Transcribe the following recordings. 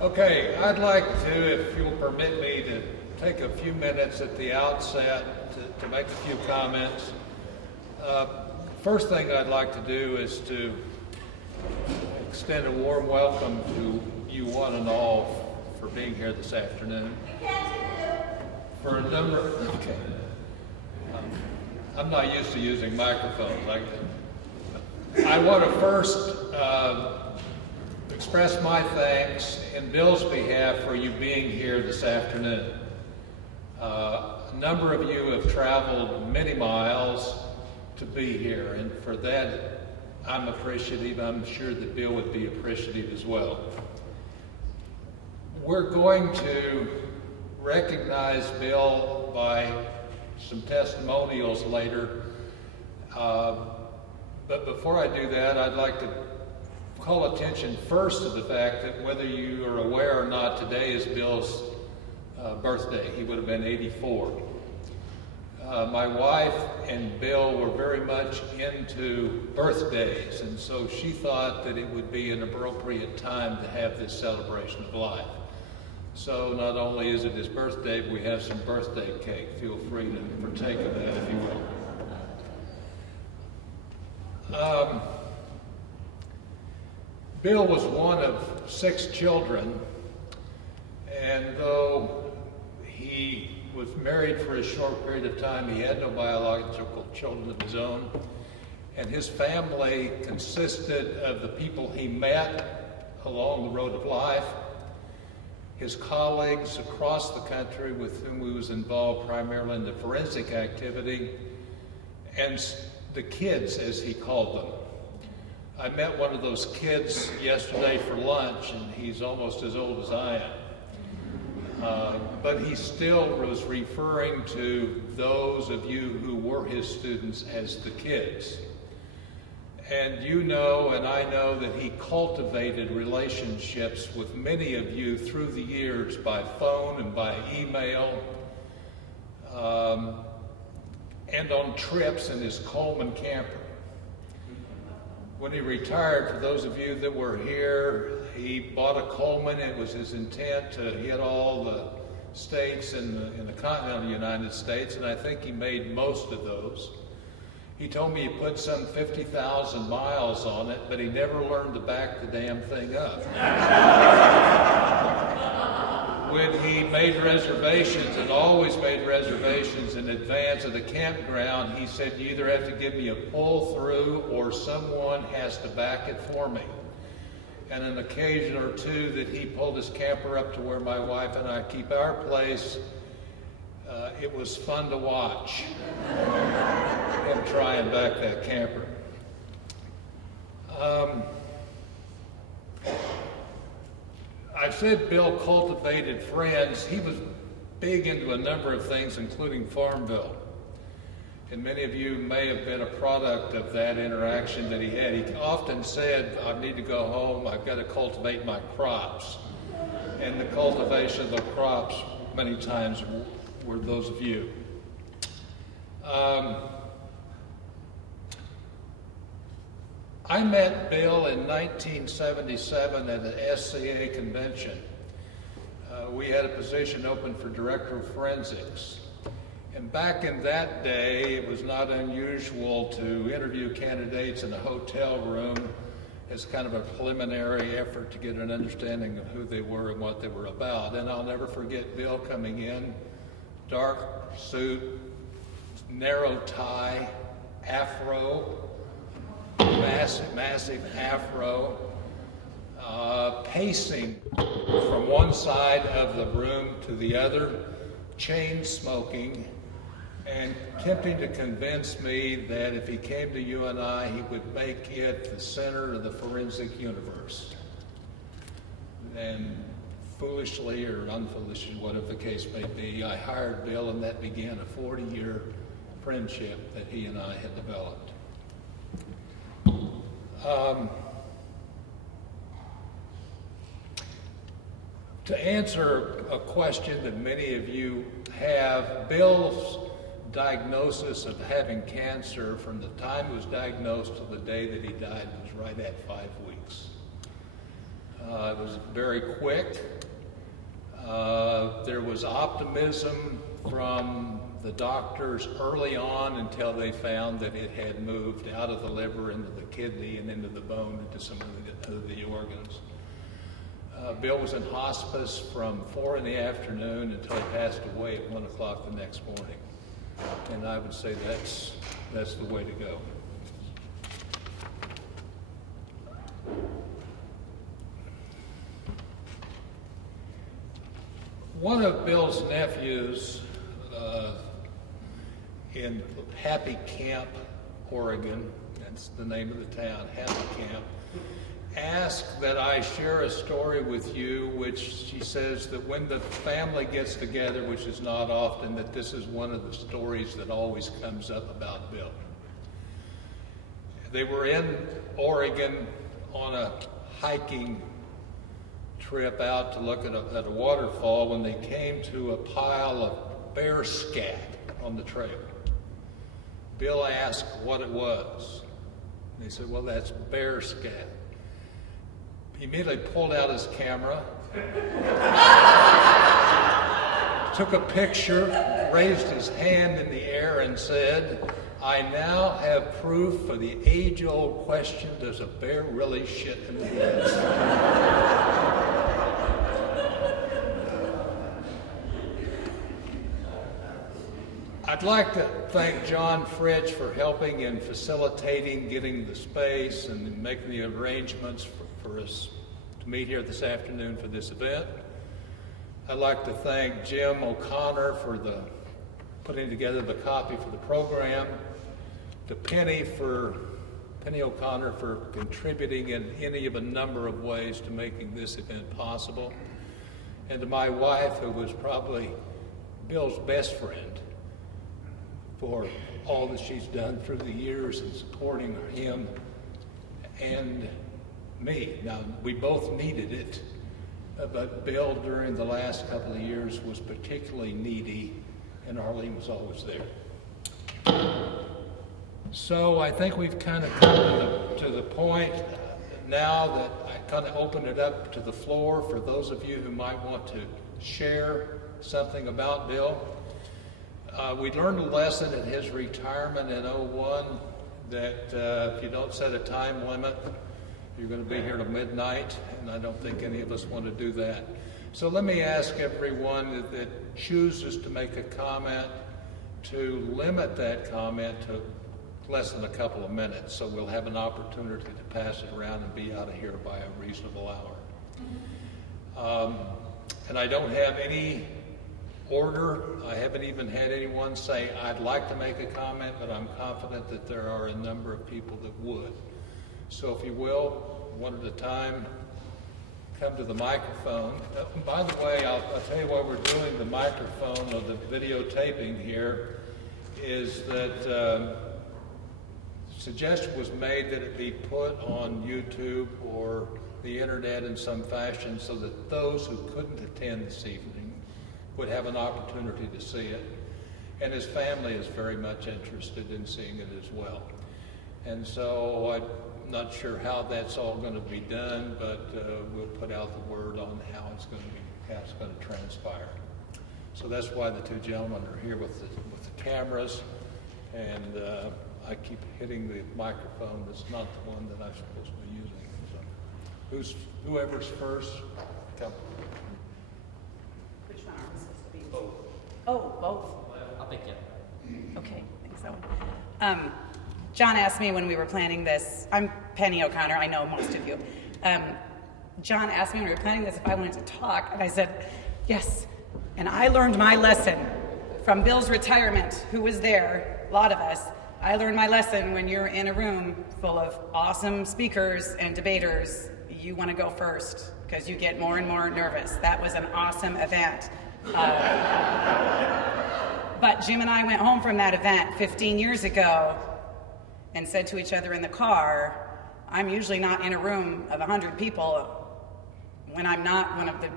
Okay, I'd like to, if you'll permit me, to take a few minutes at the outset to make a few comments. First thing I'd like to do is to extend a warm welcome to you one and all for being here this afternoon. For a number, okay. I'm not used to using microphones. I want to first express my thanks in Bill's behalf for you being here this afternoon. A number of you have traveled many miles to be here, and for that I'm appreciative. I'm sure that Bill would be appreciative as well. We're going to recognize Bill by some testimonials later, but before I do that, I'd like to call attention first to the fact that whether you are aware or not, today is Bill's birthday. He would have been 84. My wife and Bill were very much into birthdays, and so she thought that it would be an appropriate time to have this celebration of life. So not only is it his birthday, but we have some birthday cake. Feel free to partake of that if you will. Bill was one of 6 children, and though he was married for a short period of time, he had no biological children of his own, and his family consisted of the people he met along the road of life, his colleagues across the country with whom he was involved primarily in the forensic activity, and the kids, as he called them. I met one of those kids yesterday for lunch, and he's almost as old as I am. But he still was referring to those of you who were his students as the kids. And you know, and I know, that he cultivated relationships with many of you through the years by phone and by email, and on trips in his Coleman camper. When he retired, for those of you that were here, he bought a Coleman. It was his intent to hit all the states in the continental United States, and I think he made most of those. He told me he put some 50,000 miles on it, but he never learned to back the damn thing up. When he made reservations, and always made reservations in advance of the campground, he said, you either have to give me a pull through or someone has to back it for me. And an occasion or two that he pulled his camper up to where my wife and I keep our place, it was fun to watch him try and back that camper. I said Bill cultivated friends. He was big into a number of things, including Farmville. And many of you may have been a product of that interaction that he had. He often said, I need to go home, I've got to cultivate my crops. And the cultivation of the crops many times were those of you. I met Bill in 1977 at the SCA convention. We had a position open for director of forensics. And back in that day, it was not unusual to interview candidates in a hotel room as kind of a preliminary effort to get an understanding of who they were and what they were about. And I'll never forget Bill coming in, dark suit, narrow tie, afro, massive afro, pacing from one side of the room to the other, chain smoking, and attempting to convince me that if he came to you and I, he would make it the center of the forensic universe. And foolishly or unfoolishly, whatever the case may be, I hired Bill, and that began a 40-year friendship that he and I had developed. To answer a question that many of you have, Bill's diagnosis of having cancer from the time he was diagnosed to the day that he died was right at 5 weeks. It was very quick. There was optimism from the doctors early on until they found that it had moved out of the liver into the kidney and into the bone, into some of the organs. Bill was in hospice from 4 in the afternoon until he passed away at 1 o'clock the next morning. And I would say that's the way to go. One of Bill's nephews in Happy Camp, Oregon, that's the name of the town, Happy Camp, asked that I share a story with you, which she says that when the family gets together, which is not often, that this is one of the stories that always comes up about Bill. They were in Oregon on a hiking trip out to look at a waterfall when they came to a pile of bear scat on the trail. Bill asked what it was. And they said, well, that's bear scat. He immediately pulled out his camera, took a picture, raised his hand in the air and said, I now have proof for the age-old question, does a bear really shit in the woods? I'd like to thank John Fritsch for helping in facilitating getting the space and making the arrangements for us to meet here this afternoon for this event. I'd like to thank Jim O'Connor for putting together the copy for the program, to Penny O'Connor for contributing in any of a number of ways to making this event possible, and to my wife, who was probably Bill's best friend, for all that she's done through the years in supporting him and me. Now, we both needed it, but Bill, during the last couple of years, was particularly needy, and Arlene was always there. So I think we've kind of come to the point now that I kind of open it up to the floor for those of you who might want to share something about Bill. We learned a lesson at his retirement in 2001 that if you don't set a time limit, you're going to be here till midnight, and I don't think any of us want to do that. So let me ask everyone that chooses to make a comment to limit that comment to less than a couple of minutes, so we'll have an opportunity to pass it around and be out of here by a reasonable hour. And I don't have any order. I haven't even had anyone say, I'd like to make a comment, but I'm confident that there are a number of people that would. So if you will, one at a time, come to the microphone. By the way, I'll tell you why we're doing the microphone or the videotaping here, is that suggestion was made that it be put on YouTube or the internet in some fashion so that those who couldn't attend this evening would have an opportunity to see it. And his family is very much interested in seeing it as well. And so I'm not sure how that's all going to be done, but we'll put out the word on how it's going to transpire. So that's why the two gentlemen are here with the cameras, and I keep hitting the microphone. That's not the one that I'm supposed to be using. So whoever's first, come. Which one are we supposed to be? Both. Oh, both. I'll pick you. Okay, I think so. John asked me when we were planning this, I'm Penny O'Connor, I know most of you. John asked me when we were planning this if I wanted to talk, and I said, yes. And I learned my lesson from Bill's retirement, who was there, a lot of us. I learned my lesson when you're in a room full of awesome speakers and debaters, you want to go first because you get more and more nervous. That was an awesome event. But Jim and I went home from that event 15 years ago and said to each other in the car, I'm usually not in a room of 100 people when I'm not one of the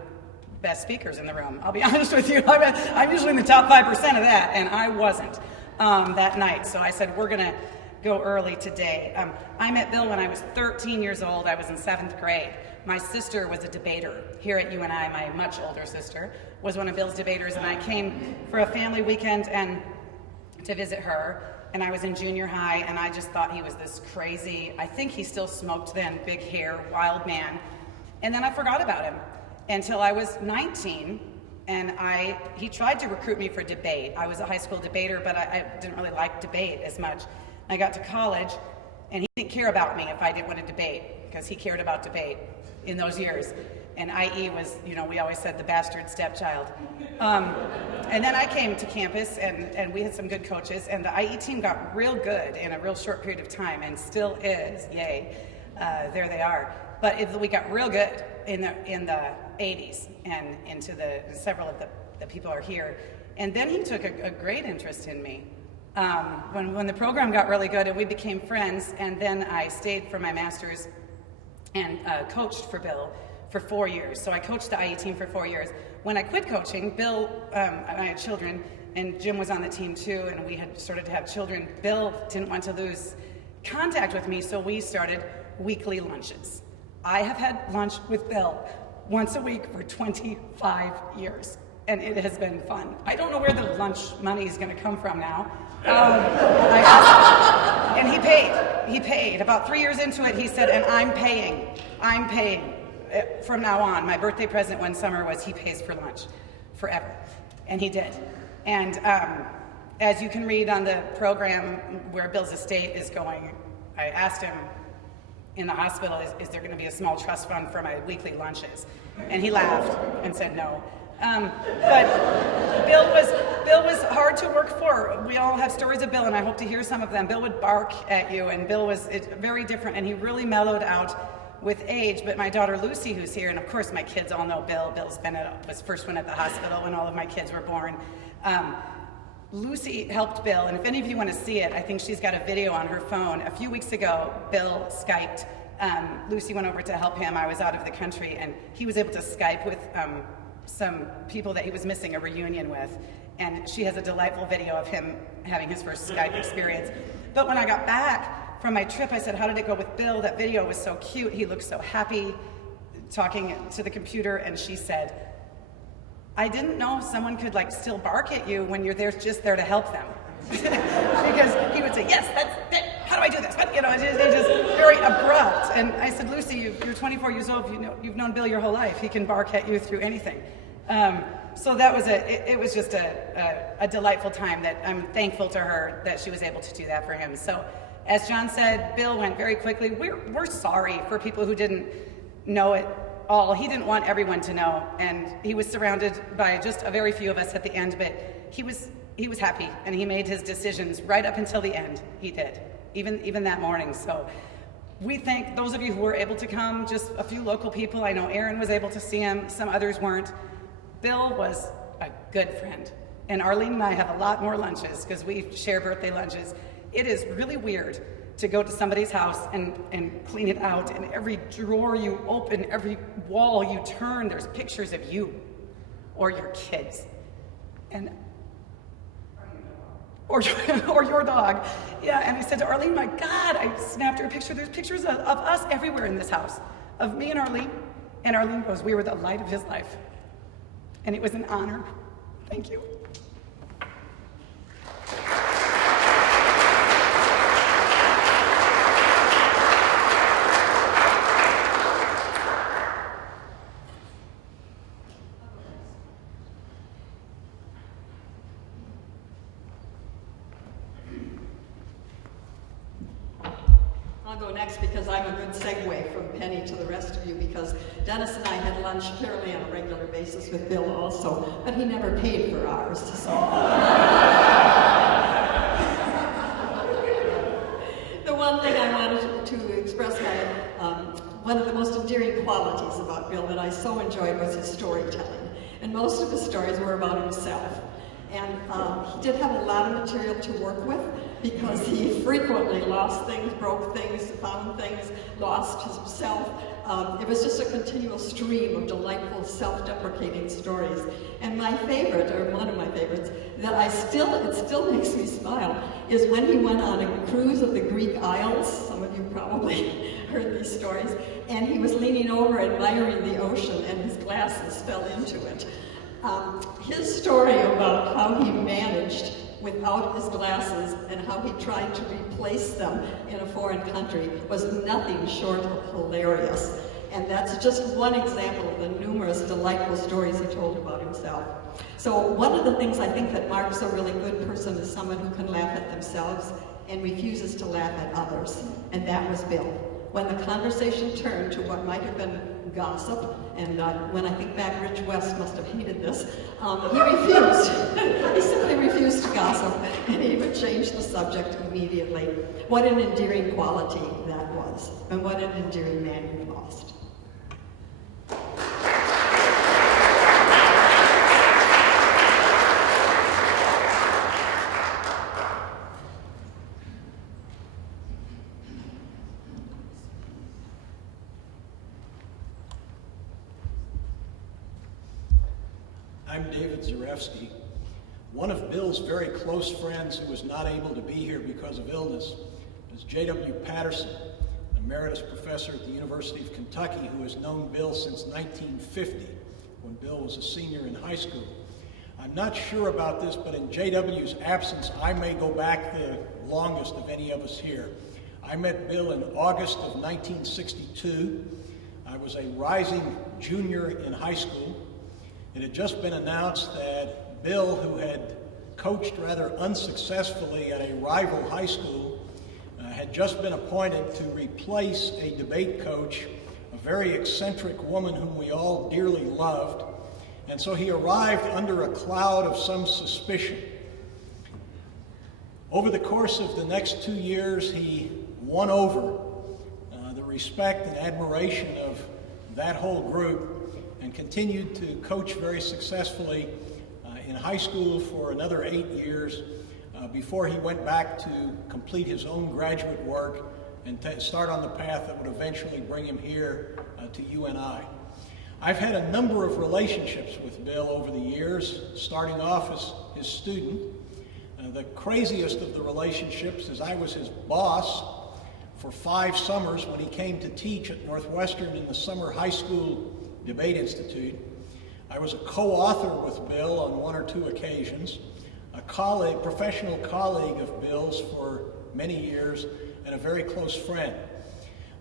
best speakers in the room. I'll be honest with you, I'm usually in the top 5% of that, and I wasn't that night. So I said, we're going to go early today. I met Bill when I was 13 years old. I was in 7th grade. My sister was a debater here at UNI. My much older sister was one of Bill's debaters, and I came for a family weekend and to visit her. And I was in junior high, and I just thought he was this crazy, I think he still smoked then, big hair, wild man. And then I forgot about him until I was 19, and he tried to recruit me for debate. I was a high school debater, but I didn't really like debate as much. I got to college, and he didn't care about me if I didn't want to debate, because he cared about debate in those years. And IE was, we always said the bastard stepchild. And then I came to campus, and we had some good coaches, and the IE team got real good in a real short period of time, and still is, yay, there they are. But we got real good in the 80s, and into several of the people are here. And then he took a great interest in me. When the program got really good, and we became friends, and then I stayed for my master's and coached for Bill for 4 years. So I coached the IE team for 4 years. When I quit coaching, Bill, I had children, and Jim was on the team too, and we had started to have children. Bill didn't want to lose contact with me, so we started weekly lunches. I have had lunch with Bill once a week for 25 years, and it has been fun. I don't know where the lunch money is going to come from now. I asked him, and he paid. About 3 years into it, he said, and I'm paying. From now on. My birthday present one summer was he pays for lunch forever, and he did. And as you can read on the program where Bill's estate is going, I asked him in the hospital, is there going to be a small trust fund for my weekly lunches? And he laughed and said no. But Bill was hard to work for. We all have stories of Bill, and I hope to hear some of them. Bill would bark at you, and Bill was very different, and he really mellowed out with age. But my daughter Lucy, who's here, and of course my kids all know Bill. Bill's been was first one at the hospital when all of my kids were born. Lucy helped Bill, and if any of you want to see it, I think she's got a video on her phone. A few weeks ago, Bill Skyped. Lucy went over to help him. I was out of the country, and he was able to Skype with some people that he was missing a reunion with. And she has a delightful video of him having his first Skype experience. But when I got back from my trip, I said, how did it go with Bill? That video was so cute. He looked so happy talking to the computer. And she said, I didn't know someone could still bark at you when you're just there to help them. Because he would say, yes, how do I do this? It's just very abrupt. And I said, Lucy, you're 24 years old. You've known Bill your whole life. He can bark at you through anything. So that was it was just a delightful time that I'm thankful to her that she was able to do that for him. So as John said, Bill went very quickly. We're sorry for people who didn't know it all. He didn't want everyone to know, and he was surrounded by just a very few of us at the end, but he was happy, and he made his decisions right up until the end. He did, even that morning. So we thank those of you who were able to come, just a few local people. I know Aaron was able to see him, some others weren't. Bill was a good friend, and Arlene and I have a lot more lunches because we share birthday lunches. It is really weird to go to somebody's house and clean it out, and every drawer you open, every wall you turn, there's pictures of you or your kids. Or your dog. Yeah, and I said to Arlene, my God, I snapped her a picture. There's pictures of us everywhere in this house, of me and Arlene. And Arlene goes, we were the light of his life. And it was an honor. Thank you. I'll go next because I'm a good segue from Penny to the rest of you, because Dennis and I had lunch fairly on a regular basis with Bill also, but he never paid for ours. So. The one thing I wanted to express one of the most endearing qualities about Bill that I so enjoyed was his storytelling. And most of his stories were about himself. And he did have a lot of material to work with because he frequently lost things, broke things, found things, lost himself. It was just a continual stream of delightful, self-deprecating stories. And my favorite, or one of my favorites, that it still makes me smile, is when he went on a cruise of the Greek Isles. Some of you probably heard these stories, and he was leaning over admiring the ocean, and his glasses fell into it. His story about how he managed without his glasses and how he tried to replace them in a foreign country was nothing short of hilarious. And that's just one example of the numerous delightful stories he told about himself. So one of the things I think that marks a really good person is someone who can laugh at themselves and refuses to laugh at others. And that was Bill. When the conversation turned to what might have been gossip, and when I think back, Rich West must have hated this, he refused. He simply refused to gossip, and he would change the subject immediately. What an endearing quality that was, and what an endearing man we lost. I'm David Zarefsky. One of Bill's very close friends who was not able to be here because of illness is J.W. Patterson, emeritus professor at the University of Kentucky, who has known Bill since 1950, when Bill was a senior in high school. I'm not sure about this, but in J.W.'s absence, I may go back the longest of any of us here. I met Bill in August of 1962. I was a rising junior in high school. It had just been announced that Bill, who had coached rather unsuccessfully at a rival high school, had just been appointed to replace a debate coach, a very eccentric woman whom we all dearly loved. And so he arrived under a cloud of some suspicion. Over the course of the next 2 years, he won over the respect and admiration of that whole group, and continued to coach very successfully in high school for another 8 years before he went back to complete his own graduate work and start on the path that would eventually bring him here to UNI. I've had a number of relationships with Bill over the years, starting off as his student. The craziest of the relationships is I was his boss for 5 summers when he came to teach at Northwestern in the Summer High School Debate Institute. I was a co-author with Bill on 1 or 2 occasions, a colleague, professional colleague of Bill's for many years, and a very close friend.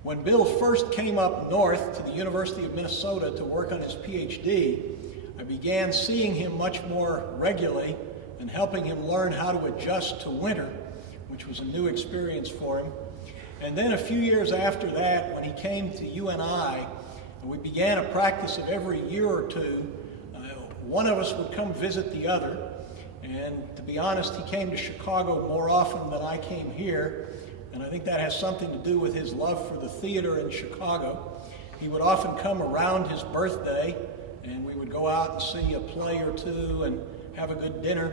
When Bill first came up north to the University of Minnesota to work on his PhD, I began seeing him much more regularly and helping him learn how to adjust to winter, which was a new experience for him. And then a few years after that, when he came to UNI, we began a practice of every year or two. One of us would come visit the other, and to be honest, he came to Chicago more often than I came here, and I think that has something to do with his love for the theater in Chicago. He would often come around his birthday, and we would go out and see a play or two and have a good dinner.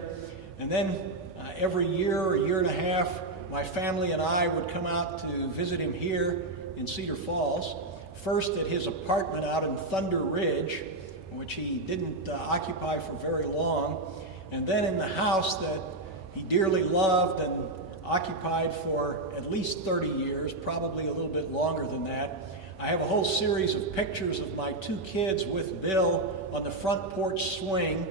And then every year or year and a half, my family and I would come out to visit him here in Cedar Falls. First at his apartment out in Thunder Ridge, which he didn't occupy for very long, and then in the house that he dearly loved and occupied for at least 30 years, probably a little bit longer than that. I have a whole series of pictures of my 2 kids with Bill on the front porch swing,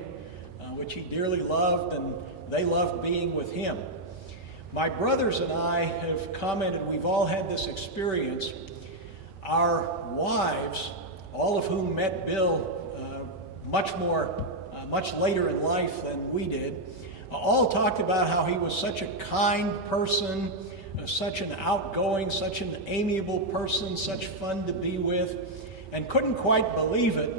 which he dearly loved, and they loved being with him. My brothers and I have commented, we've all had this experience. Our wives, all of whom met Bill much later in life than we did, all talked about how he was such a kind person, such an outgoing, such an amiable person, such fun to be with, and couldn't quite believe it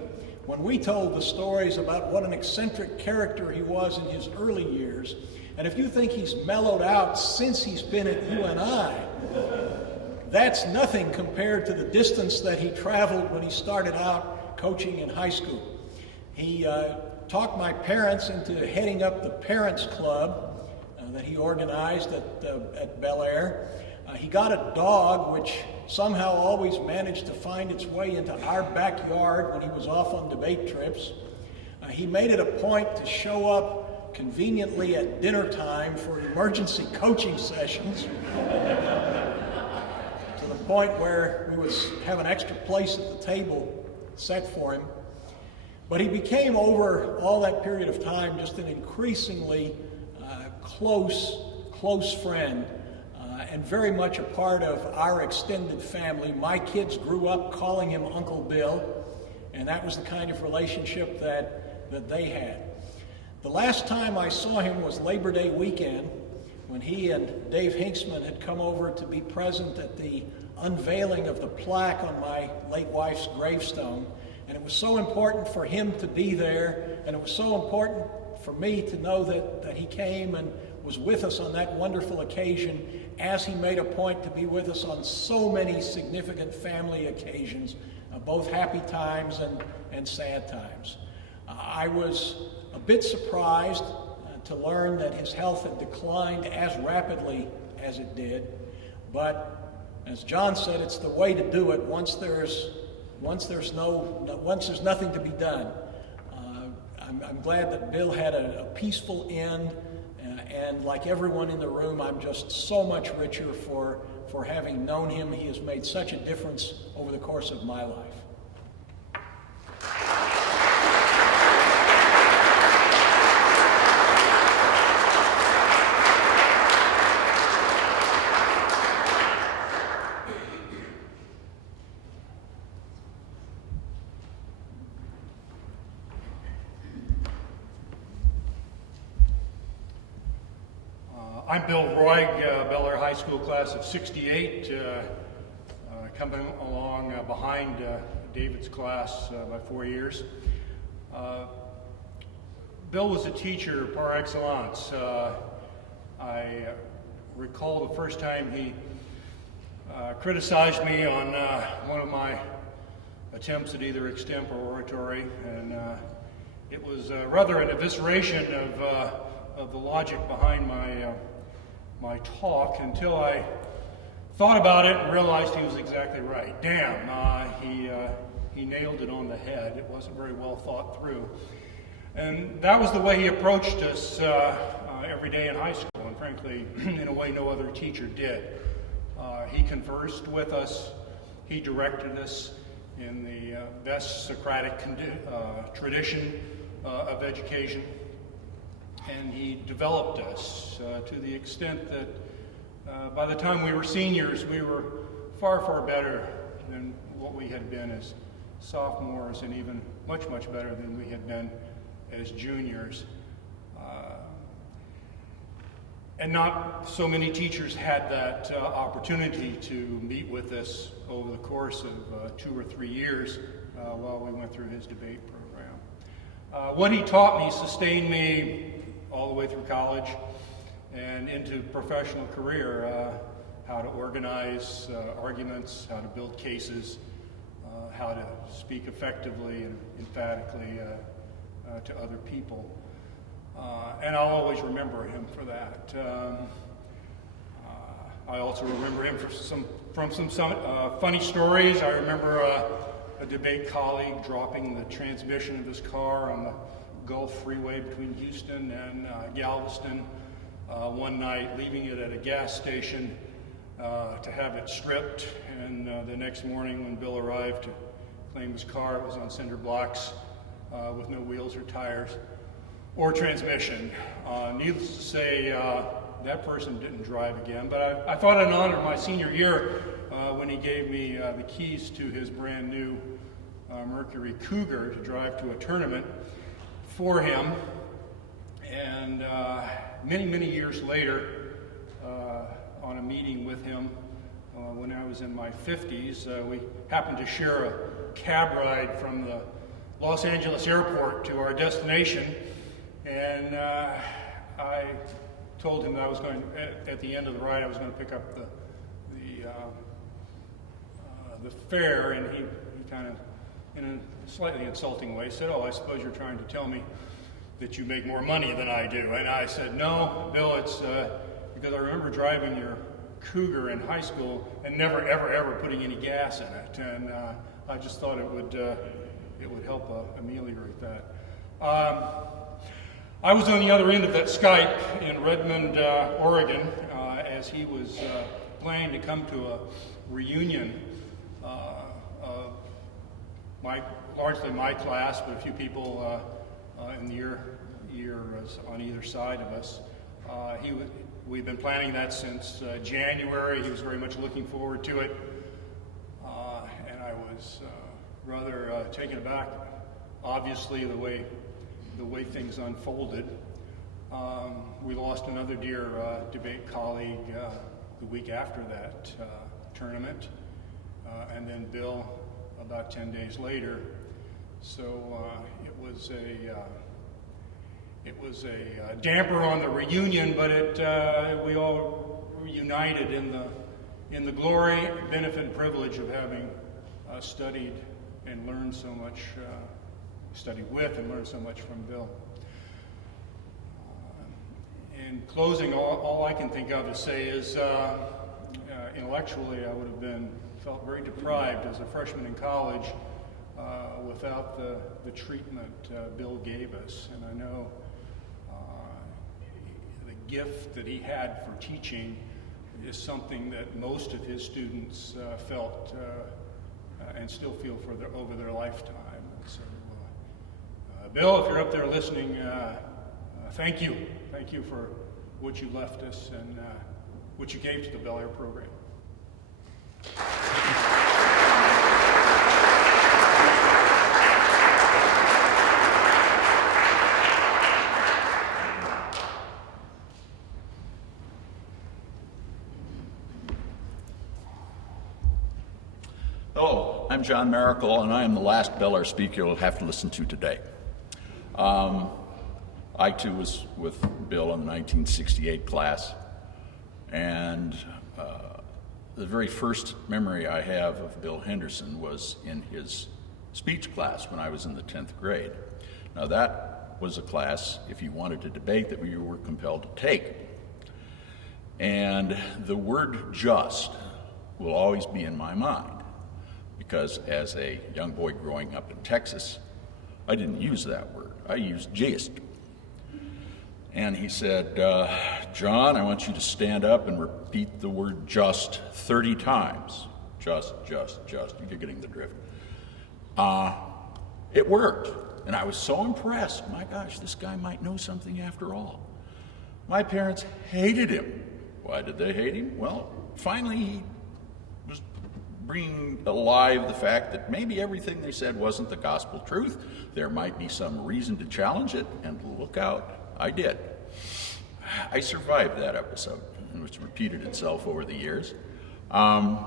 when we told the stories about what an eccentric character he was in his early years. And if you think he's mellowed out since he's been at UNI, that's nothing compared to the distance that he traveled when he started out coaching in high school. He talked my parents into heading up the Parents Club that he organized at Bel Air. He got a dog which somehow always managed to find its way into our backyard when he was off on debate trips. He made it a point to show up conveniently at dinner time for emergency coaching sessions. To the point where we would have an extra place at the table set for him. But he became, over all that period of time, just an increasingly close friend, and very much a part of our extended family. My kids grew up calling him Uncle Bill, and that was the kind of relationship that they had. The last time I saw him was Labor Day weekend, when he and Dave Hinksman had come over to be present at the unveiling of the plaque on my late wife's gravestone. And it was so important for him to be there, and it was so important for me to know that he came and was with us on that wonderful occasion, as he made a point to be with us on so many significant family occasions, both happy times and sad times. I was a bit surprised to learn that his health had declined as rapidly as it did, but as John said, it's the way to do it once there's nothing to be done. I'm glad that Bill had a peaceful end, and like everyone in the room, I'm just so much richer for having known him. He has made such a difference over the course of my life. I'm Bill Roig, Bel Air High School class of '68, coming along behind David's class by 4 years. Bill was a teacher par excellence. I recall the first time he criticized me on one of my attempts at either extemp or oratory, and it was rather an evisceration of the logic behind my talk, until I thought about it and realized he was exactly right. Damn, he nailed it on the head. It wasn't very well thought through. And that was the way he approached us every day in high school, and frankly, in a way no other teacher did. He conversed with us, he directed us in the best Socratic tradition of education, and he developed us to the extent that by the time we were seniors, we were far, far better than what we had been as sophomores, and even much, much better than we had been as juniors. And not so many teachers had that opportunity to meet with us over the course of 2 or 3 years while we went through his debate program. What he taught me sustained me all the way through college and into professional career. How to organize arguments, how to build cases, how to speak effectively and emphatically to other people. And I'll always remember him for that. I also remember him from some funny stories. I remember a debate colleague dropping the transmission of his car on the Gulf Freeway between Houston and Galveston one night, leaving it at a gas station to have it stripped. And the next morning when Bill arrived to claim his car, it was on cinder blocks with no wheels or tires or transmission. Needless to say, that person didn't drive again, but I thought in honor of my senior year when he gave me the keys to his brand new Mercury Cougar to drive to a tournament for him. And many, many years later, on a meeting with him when I was in my 50s, we happened to share a cab ride from the Los Angeles airport to our destination. And I told him that I was going, at the end of the ride, I was going to pick up the fare, and he kind of, in a slightly insulting way, said, "Oh, I suppose you're trying to tell me that you make more money than I do." And I said, "No, Bill, it's because I remember driving your Cougar in high school and never, ever, ever putting any gas in it, and I just thought it would help ameliorate that." I was on the other end of that Skype in Redmond, Oregon, as he was planning to come to reunion of largely my class, but a few people in the year on either side of us. We've been planning that since January. He was very much looking forward to it, and I was rather taken aback, obviously, the way things unfolded. We lost another dear debate colleague the week after that tournament, and then Bill about 10 days later. So it was a damper on the reunion, but we all were united in the glory, benefit, and privilege of having studied and learned so much, studied with and learned so much from Bill. In closing, all I can think of to say is intellectually I would have felt very deprived as a freshman in college without the treatment Bill gave us. And I know the gift that he had for teaching is something that most of his students felt and still feel over their lifetime. And so, Bill, if you're up there listening, thank you. Thank you for what you left us and what you gave to the Bel Air program. Hello, I'm John Maracle, and I am the last Bel Air speaker you'll have to listen to today. I too was with Bill in the 1968 class, and the very first memory I have of Bill Henderson was in his speech class when I was in the 10th grade. Now that was a class, if you wanted to debate, that you were compelled to take. And the word just will always be in my mind, because as a young boy growing up in Texas, I didn't use that word. I used just. And he said, John, I want you to stand up and repeat the word just 30 times. Just. You're getting the drift. It worked. And I was so impressed. My gosh, this guy might know something after all. My parents hated him. Why did they hate him? Well, finally he was bringing alive the fact that maybe everything they said wasn't the gospel truth. There might be some reason to challenge it, and look out, I did. I survived that episode, which repeated itself over the years. I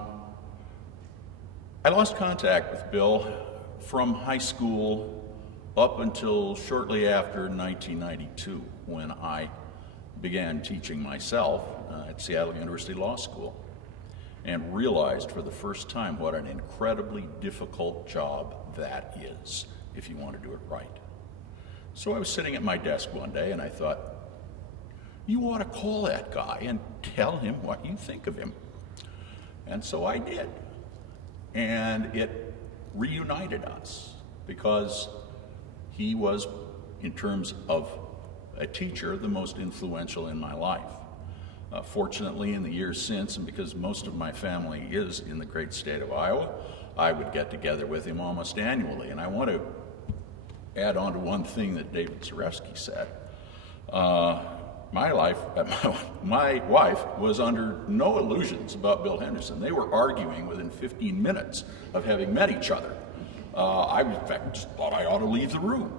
lost contact with Bill from high school up until shortly after 1992, when I began teaching myself at Seattle University Law School, and realized for the first time what an incredibly difficult job that is if you want to do it right. So I was sitting at my desk one day and I thought, you ought to call that guy and tell him what you think of him. And so I did. And it reunited us, because he was, in terms of a teacher, the most influential in my life. Fortunately, in the years since, and because most of my family is in the great state of Iowa, I would get together with him almost annually. And I want to add on to one thing that David Zarefsky said. My wife was under no illusions about Bill Henderson. They were arguing within 15 minutes of having met each other. I, in fact, just thought I ought to leave the room.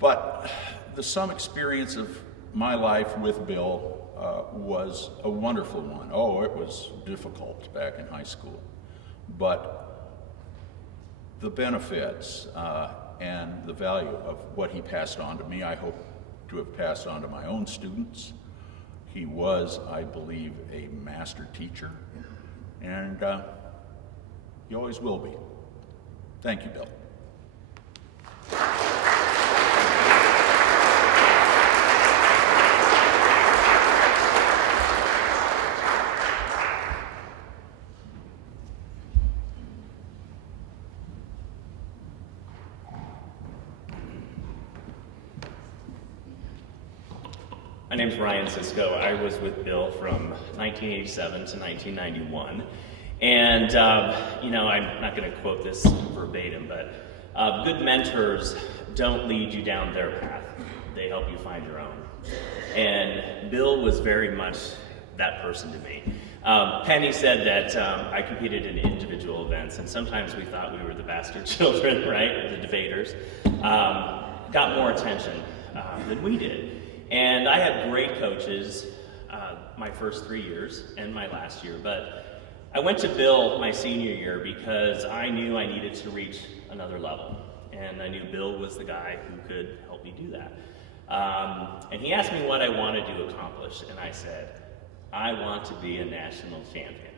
But the sum experience of my life with Bill was a wonderful one. Oh, it was difficult back in high school. But the benefits and the value of what he passed on to me, I hope to have passed on to my own students. He was, I believe, a master teacher, and he always will be. Thank you, Bill. My name's Ryan Sisko. I was with Bill from 1987 to 1991. And, you know, I'm not going to quote this verbatim, but good mentors don't lead you down their path. They help you find your own. And Bill was very much that person to me. Penny said that I competed in individual events, and sometimes we thought we were the bastard children, right? The debaters. Got more attention than we did. And I had great coaches my first 3 years and my last year, but I went to Bill my senior year because I knew I needed to reach another level. And I knew Bill was the guy who could help me do that. And he asked me what I wanted to accomplish, and I said, I want to be a national champion.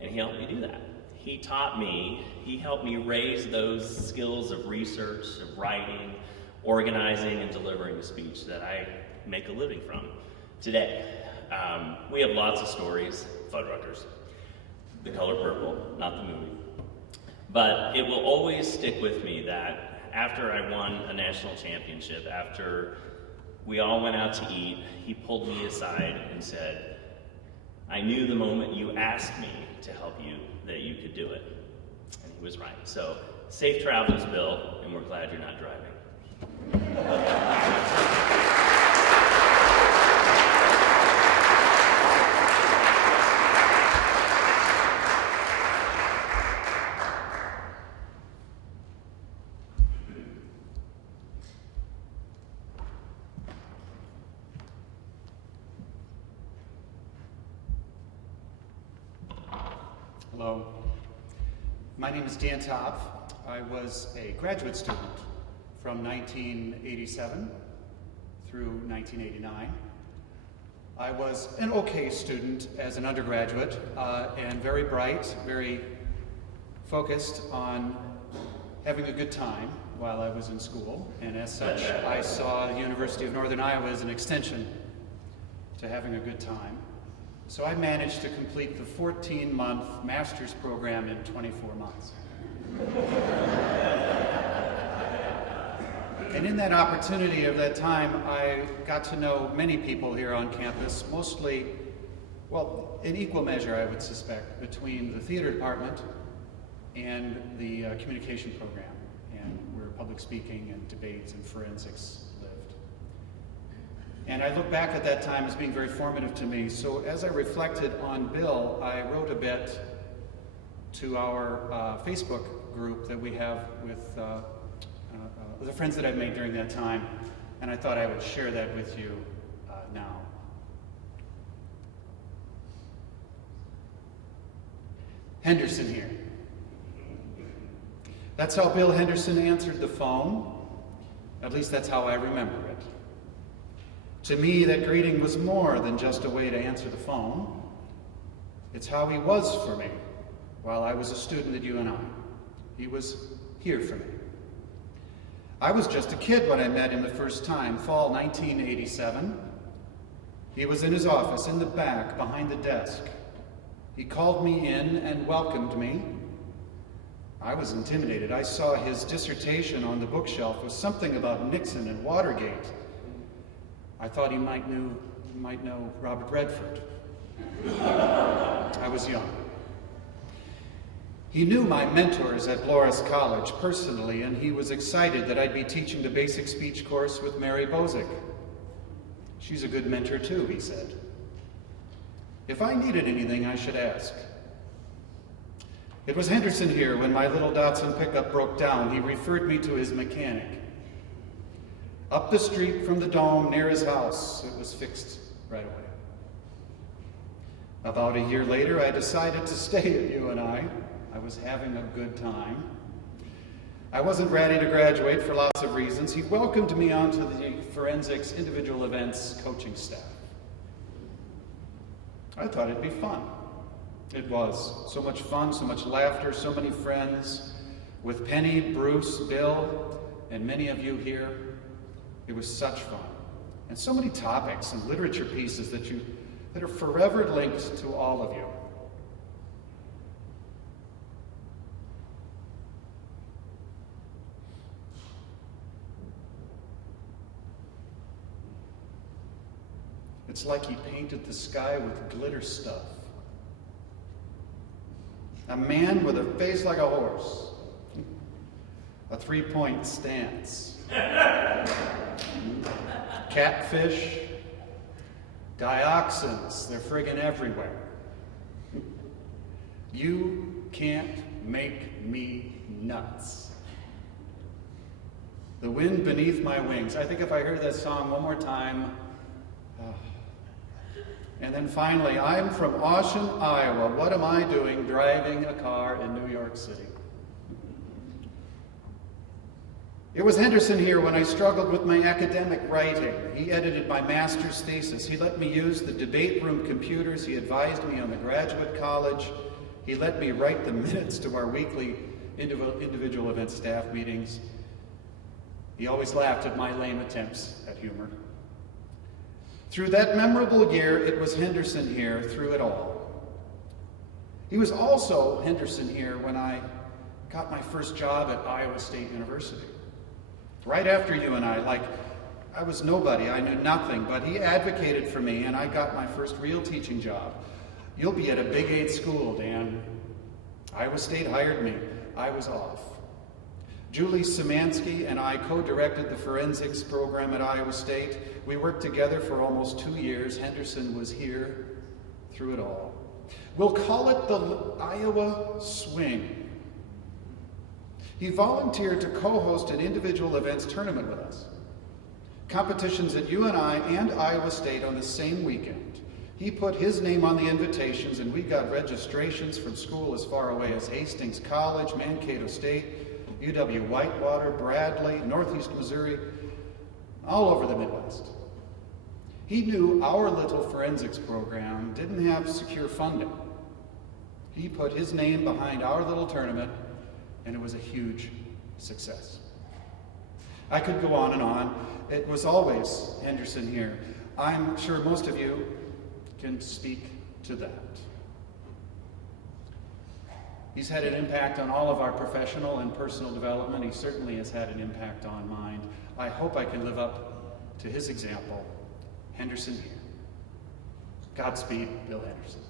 And he helped me do that. He taught me, he helped me raise those skills of research, of writing, organizing, and delivering a speech that I make a living from today. We have lots of stories, Fuddruckers, The Color Purple, not the movie. But it will always stick with me that after I won a national championship, after we all went out to eat, he pulled me aside and said, I knew the moment you asked me to help you that you could do it. And he was right. So, safe travels, Bill, and we're glad you're not driving. Hello, my name is Dan Topp. I was a graduate student from 1987 through 1989. I was an okay student as an undergraduate and very bright, very focused on having a good time while I was in school. And as such, I saw the University of Northern Iowa as an extension to having a good time. So I managed to complete the 14-month master's program in 24 months. And in that opportunity of that time, I got to know many people here on campus, mostly, well, in equal measure, I would suspect, between the theater department and the communication program, and where public speaking and debates and forensics lived. And I look back at that time as being very formative to me. So as I reflected on Bill, I wrote a bit to our Facebook group that we have with the friends that I've made during that time, and I thought I would share that with you now. Henderson here. That's how Bill Henderson answered the phone. At least that's how I remember it. To me, that greeting was more than just a way to answer the phone. It's how he was for me while I was a student at UNI. He was here for me. I was just a kid when I met him the first time, fall 1987. He was in his office in the back behind the desk. He called me in and welcomed me. I was intimidated. I saw his dissertation on the bookshelf was something about Nixon and Watergate. I thought he might know Robert Redford. I was young. He knew my mentors at Loras College personally, and he was excited that I'd be teaching the basic speech course with Mary Bozick. She's a good mentor too, he said. If I needed anything, I should ask. It was Henderson here when my little Datsun pickup broke down. He referred me to his mechanic. Up the street from the dome near his house, it was fixed right away. About a year later, I decided to stay at UNI. I was having a good time. I wasn't ready to graduate for lots of reasons. He welcomed me onto the forensics individual events coaching staff. I thought it'd be fun. It was. So much fun, so much laughter, so many friends. With Penny, Bruce, Bill, and many of you here, it was such fun. And so many topics and literature pieces that are forever linked to all of you. It's like he painted the sky with glitter stuff. A man with a face like a horse. A 3-point stance. Catfish. Dioxins. They're friggin' everywhere. You can't make me nuts. The wind beneath my wings. I think if I heard that song one more time. And then finally, I'm from Oshen, Iowa. What am I doing driving a car in New York City? It was Henderson here when I struggled with my academic writing. He edited my master's thesis. He let me use the debate room computers. He advised me on the graduate college. He let me write the minutes to our weekly individual event staff meetings. He always laughed at my lame attempts at humor. Through that memorable year, it was Henderson here through it all. He was also Henderson here when I got my first job at Iowa State University. Right after you and I was nobody, I knew nothing, but he advocated for me and I got my first real teaching job. You'll be at a Big 8 school, Dan. Iowa State hired me. I was off. Julie Szymanski and I co-directed the forensics program at Iowa State. We worked together for almost 2 years. Henderson was here through it all. We'll call it the Iowa Swing. He volunteered to co-host an individual events tournament with us. Competitions at UNI and Iowa State on the same weekend. He put his name on the invitations and we got registrations from school as far away as Hastings College, Mankato State, UW-Whitewater, Bradley, Northeast Missouri, all over the Midwest. He knew our little forensics program didn't have secure funding. He put his name behind our little tournament, and it was a huge success. I could go on and on. It was always Henderson here. I'm sure most of you can speak to that. He's had an impact on all of our professional and personal development. He certainly has had an impact on mine. I hope I can live up to his example. Henderson here. Godspeed, Bill Henderson.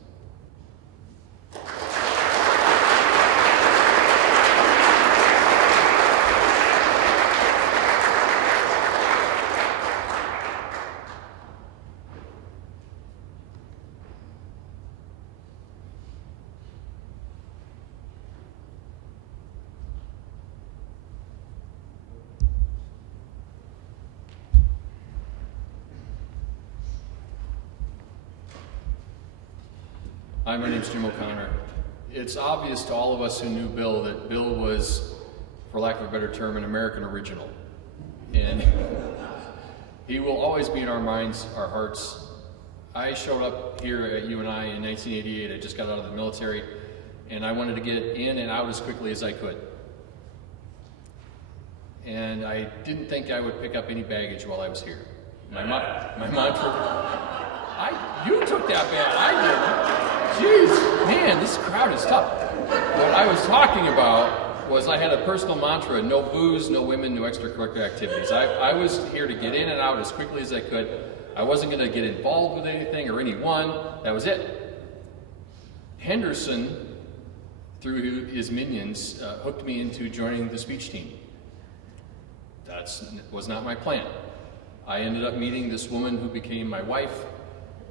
Hi, my name's Jim O'Connor. It's obvious to all of us who knew Bill that Bill was, for lack of a better term, an American original. And he will always be in our minds, our hearts. I showed up here at UNI in 1988. I just got out of the military, and I wanted to get in and out as quickly as I could. And I didn't think I would pick up any baggage while I was here. My mantra... You took that bad, I didn't. Jeez, man, this crowd is tough. What I was talking about was I had a personal mantra: no booze, no women, no extracurricular activities. I was here to get in and out as quickly as I could. I wasn't going to get involved with anything or anyone. That was it. Henderson, through his minions, hooked me into joining the speech team. That was not my plan. I ended up meeting this woman who became my wife.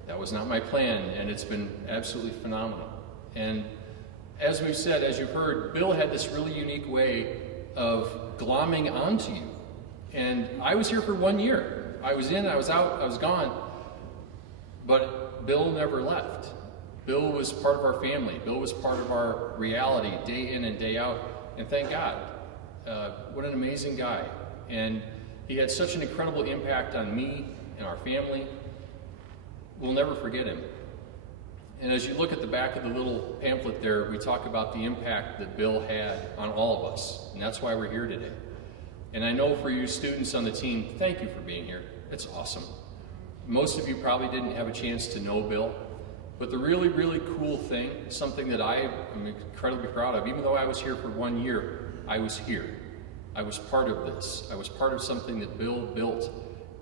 That was not my plan, and it's been absolutely phenomenal. And as we've said, as you've heard, Bill had this really unique way of glomming onto you. And I was here for 1 year. I was in, I was out, I was gone. But Bill never left. Bill was part of our family. Bill was part of our reality, day in and day out. And thank God. What an amazing guy. And he had such an incredible impact on me and our family. We'll never forget him. And as you look at the back of the little pamphlet there, we talk about the impact that Bill had on all of us. And that's why we're here today. And I know for you students on the team, thank you for being here. It's awesome. Most of you probably didn't have a chance to know Bill. But the really, really cool thing, something that I am incredibly proud of, even though I was here for 1 year, I was here. I was part of this. I was part of something that Bill built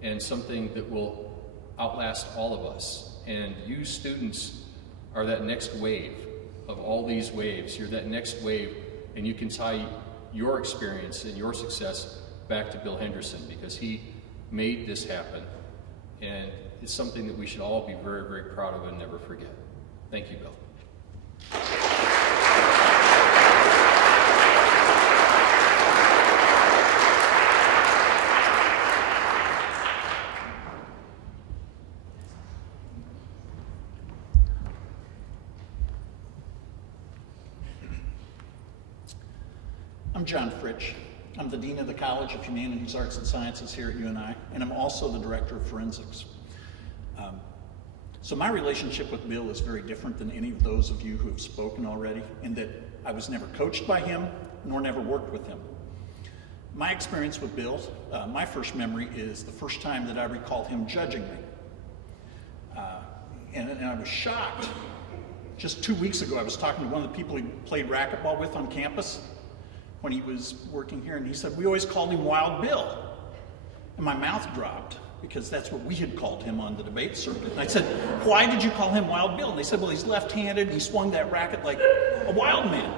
and something that will outlast all of us. And you students are that next wave of all these waves. You're that next wave, and you can tie your experience and your success back to Bill Henderson, because he made this happen, and it's something that we should all be very, very proud of and never forget. Thank you, Bill. I'm John Fritsch. I'm the Dean of the College of Humanities, Arts, and Sciences here at UNI, and I'm also the Director of Forensics. So my relationship with Bill is very different than any of those of you who have spoken already, in that I was never coached by him, nor never worked with him. My experience with Bill, my first memory is the first time that I recall him judging me. And I was shocked. Just 2 weeks ago, I was talking to one of the people he played racquetball with on campus when he was working here, and he said, we always called him Wild Bill. And my mouth dropped, because that's what we had called him on the debate circuit. And I said, why did you call him Wild Bill? And they said, well, he's left-handed, and he swung that racket like a wild man.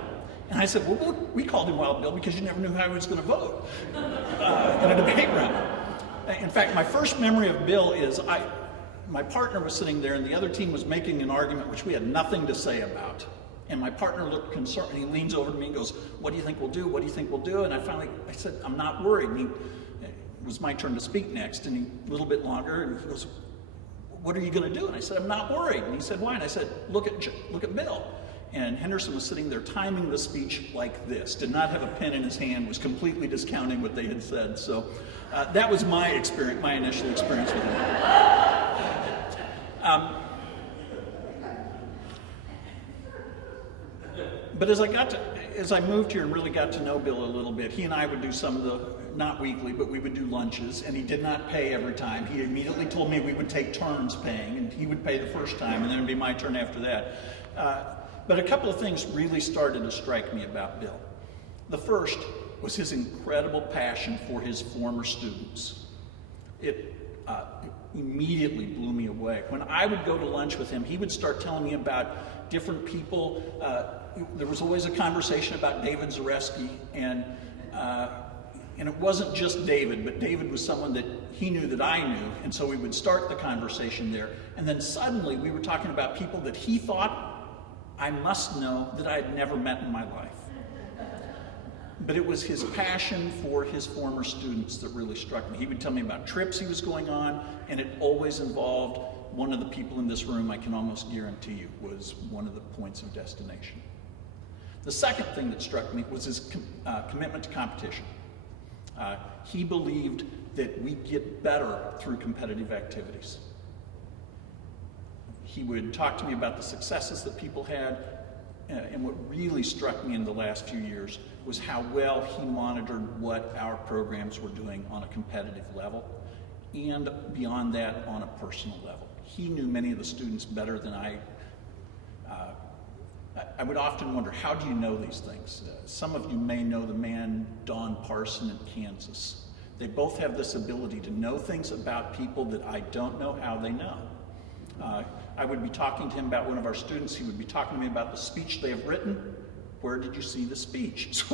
And I said, well, we called him Wild Bill because you never knew how he was going to vote in a debate round. In fact, my first memory of Bill is my partner was sitting there, and the other team was making an argument which we had nothing to say about. And my partner looked concerned, and he leans over to me and goes, what do you think we'll do? What do you think we'll do? And I said, I'm not worried. And it was my turn to speak next, and a little bit longer, and he goes, what are you going to do? And I said, I'm not worried. And he said, why? And I said, look at Bill. And Henderson was sitting there timing the speech like this, did not have a pen in his hand, was completely discounting what they had said. So that was my experience, my initial experience with him. But as I moved here and really got to know Bill a little bit, he and I would do some of the, not weekly, but we would do lunches, and he did not pay every time. He immediately told me we would take turns paying, and he would pay the first time, and then it would be my turn after that. But a couple of things really started to strike me about Bill. The first was his incredible passion for his former students. It immediately blew me away. When I would go to lunch with him, he would start telling me about different people. There was always a conversation about David Zarefsky, and it wasn't just David, but David was someone that he knew that I knew, and so we would start the conversation there. And then suddenly we were talking about people that he thought I must know that I had never met in my life. But it was his passion for his former students that really struck me. He would tell me about trips he was going on, and it always involved one of the people in this room, I can almost guarantee you, was one of the points of destination. The second thing that struck me was his commitment to competition. He believed that we get better through competitive activities. He would talk to me about the successes that people had, and what really struck me in the last few years was how well he monitored what our programs were doing on a competitive level, and beyond that, on a personal level. He knew many of the students better than I would often wonder, how do you know these things? Some of you may know the man Don Parson in Kansas. They both have this ability to know things about people that I don't know how they know. I would be talking to him about one of our students. He would be talking to me about the speech they have written. Where did you see the speech?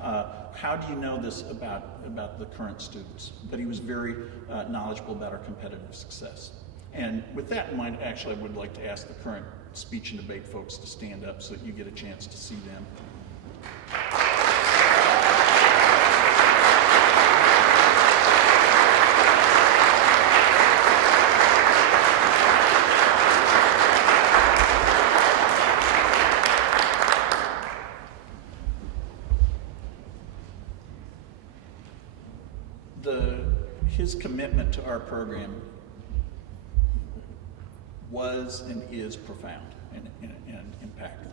How do you know this about the current students? But he was very knowledgeable about our competitive success. And with that in mind, actually, I would like to ask the current speech and debate folks to stand up so that you get a chance to see them. His commitment to our program was and is profound and impactful.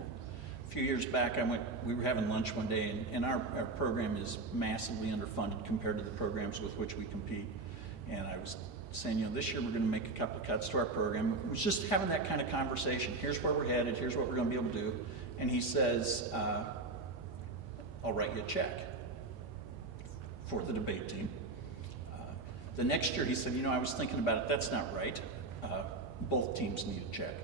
A few years back, we were having lunch one day, and our program is massively underfunded compared to the programs with which we compete. And I was saying, this year we're going to make a couple of cuts to our program. It was just having that kind of conversation. Here's where we're headed. Here's what we're going to be able to do. And he says, I'll write you a check for the debate team. The next year he said, I was thinking about it, that's not right. Both teams need a check.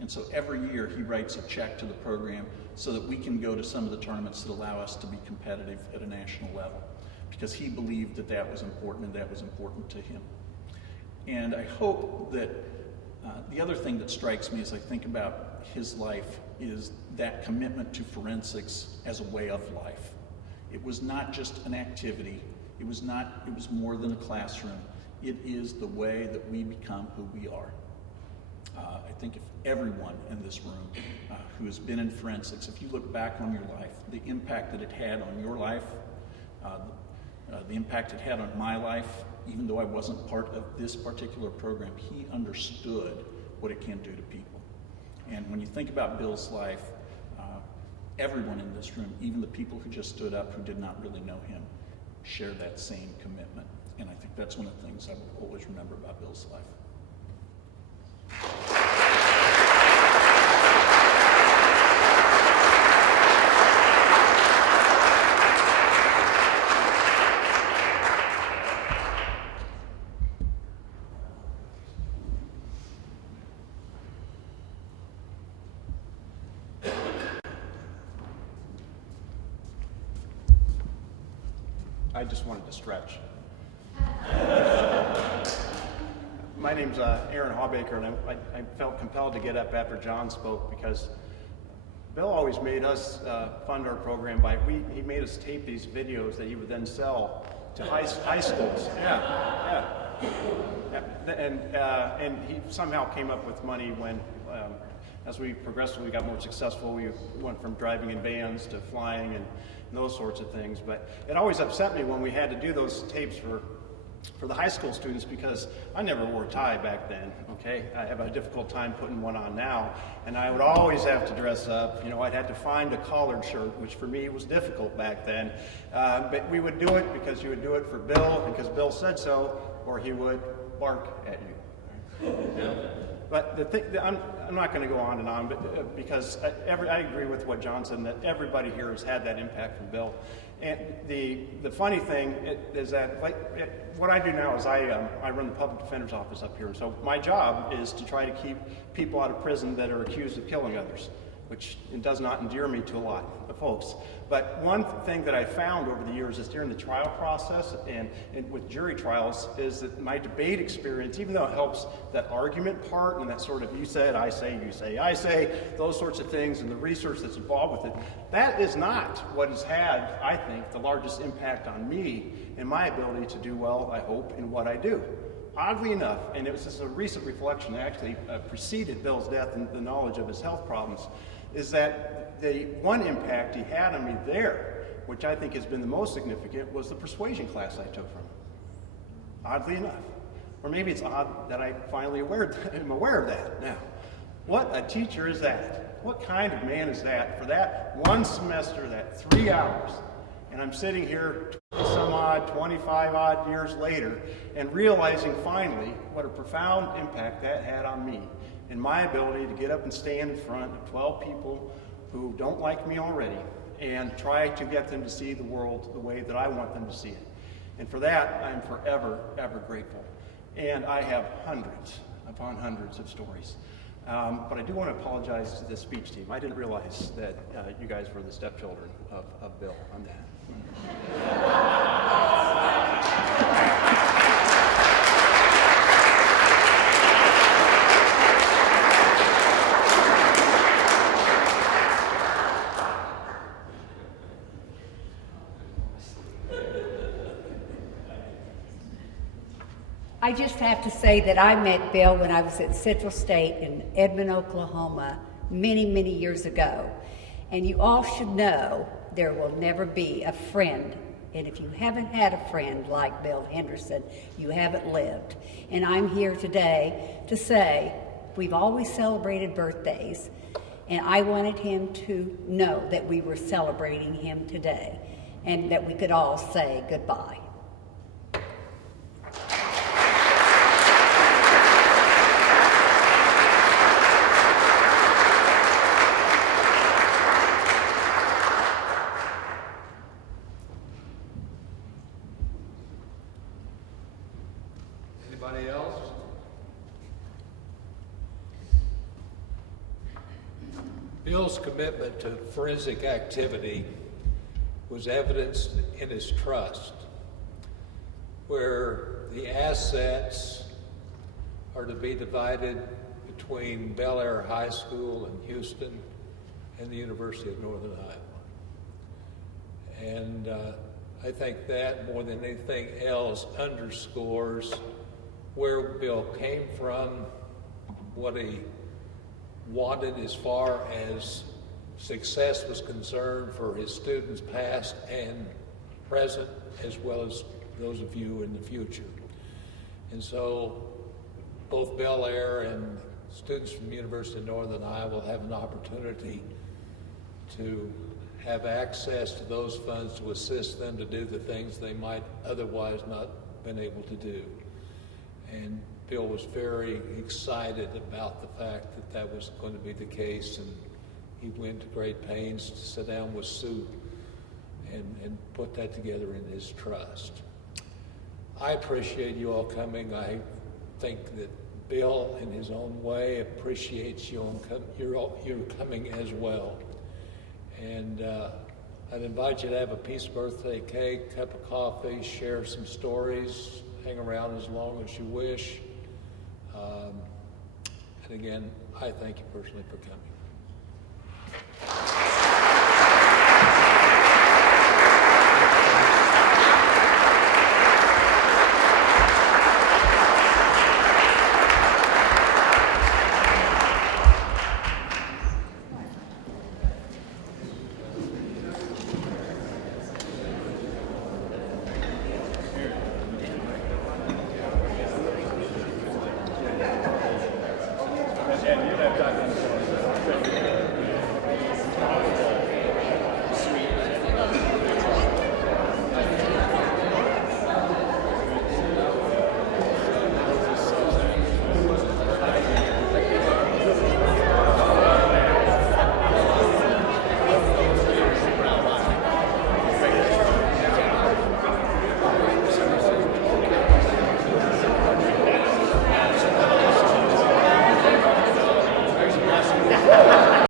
And so every year he writes a check to the program so that we can go to some of the tournaments that allow us to be competitive at a national level, because he believed that that was important and that was important to him. And I hope that the other thing that strikes me as I think about his life is that commitment to forensics as a way of life. It was not just an activity. It was more than a classroom. It is the way that we become who we are. I think if everyone in this room who has been in forensics, if you look back on your life, the impact that it had on your life, the impact it had on my life, even though I wasn't part of this particular program, he understood what it can do to people. And when you think about Bill's life, everyone in this room, even the people who just stood up who did not really know him, share that same commitment. And I think that's one of the things I will always remember about Bill's life. I just wanted to stretch. My name's Aaron Hawbaker, and I felt compelled to get up after John spoke because Bill always made us fund our program he made us tape these videos that he would then sell to high schools. Yeah. And he somehow came up with money when, as we progressively got more successful, we went from driving in vans to flying and those sorts of things. But it always upset me when we had to do those tapes for the high school students, because I never wore a tie back then, okay? I have a difficult time putting one on now, and I would always have to dress up. You know, I'd have to find a collared shirt, which for me was difficult back then. But we would do it because you would do it for Bill, because Bill said so, or he would bark at you. You know? But the thing, I'm not going to go on and on, but because I agree with what John said, and that everybody here has had that impact from Bill. And the funny thing is that, what I do now is I run the public defender's office up here. And so my job is to try to keep people out of prison that are accused of killing others, which it does not endear me to a lot of folks. But one thing that I found over the years is during the trial process and with jury trials is that my debate experience, even though it helps that argument part and that sort of you said, I say, you say, I say, those sorts of things and the research that's involved with it, that is not what has had, I think, the largest impact on me and my ability to do well, I hope, in what I do. Oddly enough, and it was just a recent reflection that actually preceded Bill's death and the knowledge of his health problems, is that the one impact he had on me there, which I think has been the most significant, was the persuasion class I took from him. Oddly enough. Or maybe it's odd that I finally am aware of that now. What a teacher is that? What kind of man is that for that one semester, that 3 hours? And I'm sitting here 25 odd years later and realizing finally what a profound impact that had on me and my ability to get up and stand in front of 12 people who don't like me already and try to get them to see the world the way that I want them to see it. And for that, I am forever, ever grateful. And I have hundreds upon hundreds of stories. But I do want to apologize to the speech team. I didn't realize that you guys were the stepchildren of Bill on that. I just have to say that I met Bill when I was at Central State in Edmond, Oklahoma, many, many years ago. And you all should know there will never be a friend. And if you haven't had a friend like Bill Henderson, you haven't lived. And I'm here today to say we've always celebrated birthdays, and I wanted him to know that we were celebrating him today and that we could all say goodbye. Anybody else? Bill's commitment to forensic activity was evidenced in his trust, where the assets are to be divided between Bel Air High School in Houston and the University of Northern Iowa. And I think that more than anything else underscores where Bill came from, what he wanted as far as success was concerned for his students past and present, as well as those of you in the future. And so both Bel Air and students from the University of Northern Iowa will have an opportunity to have access to those funds to assist them to do the things they might otherwise not been able to do. And Bill was very excited about the fact that that was going to be the case, and he went to great pains to sit down with Sue and put that together in his trust. I appreciate you all coming. I think that Bill, in his own way, appreciates you your coming as well. And I'd invite you to have a peace birthday cake, cup of coffee, share some stories, hang around as long as you wish. And again, I thank you personally for coming. And you'd have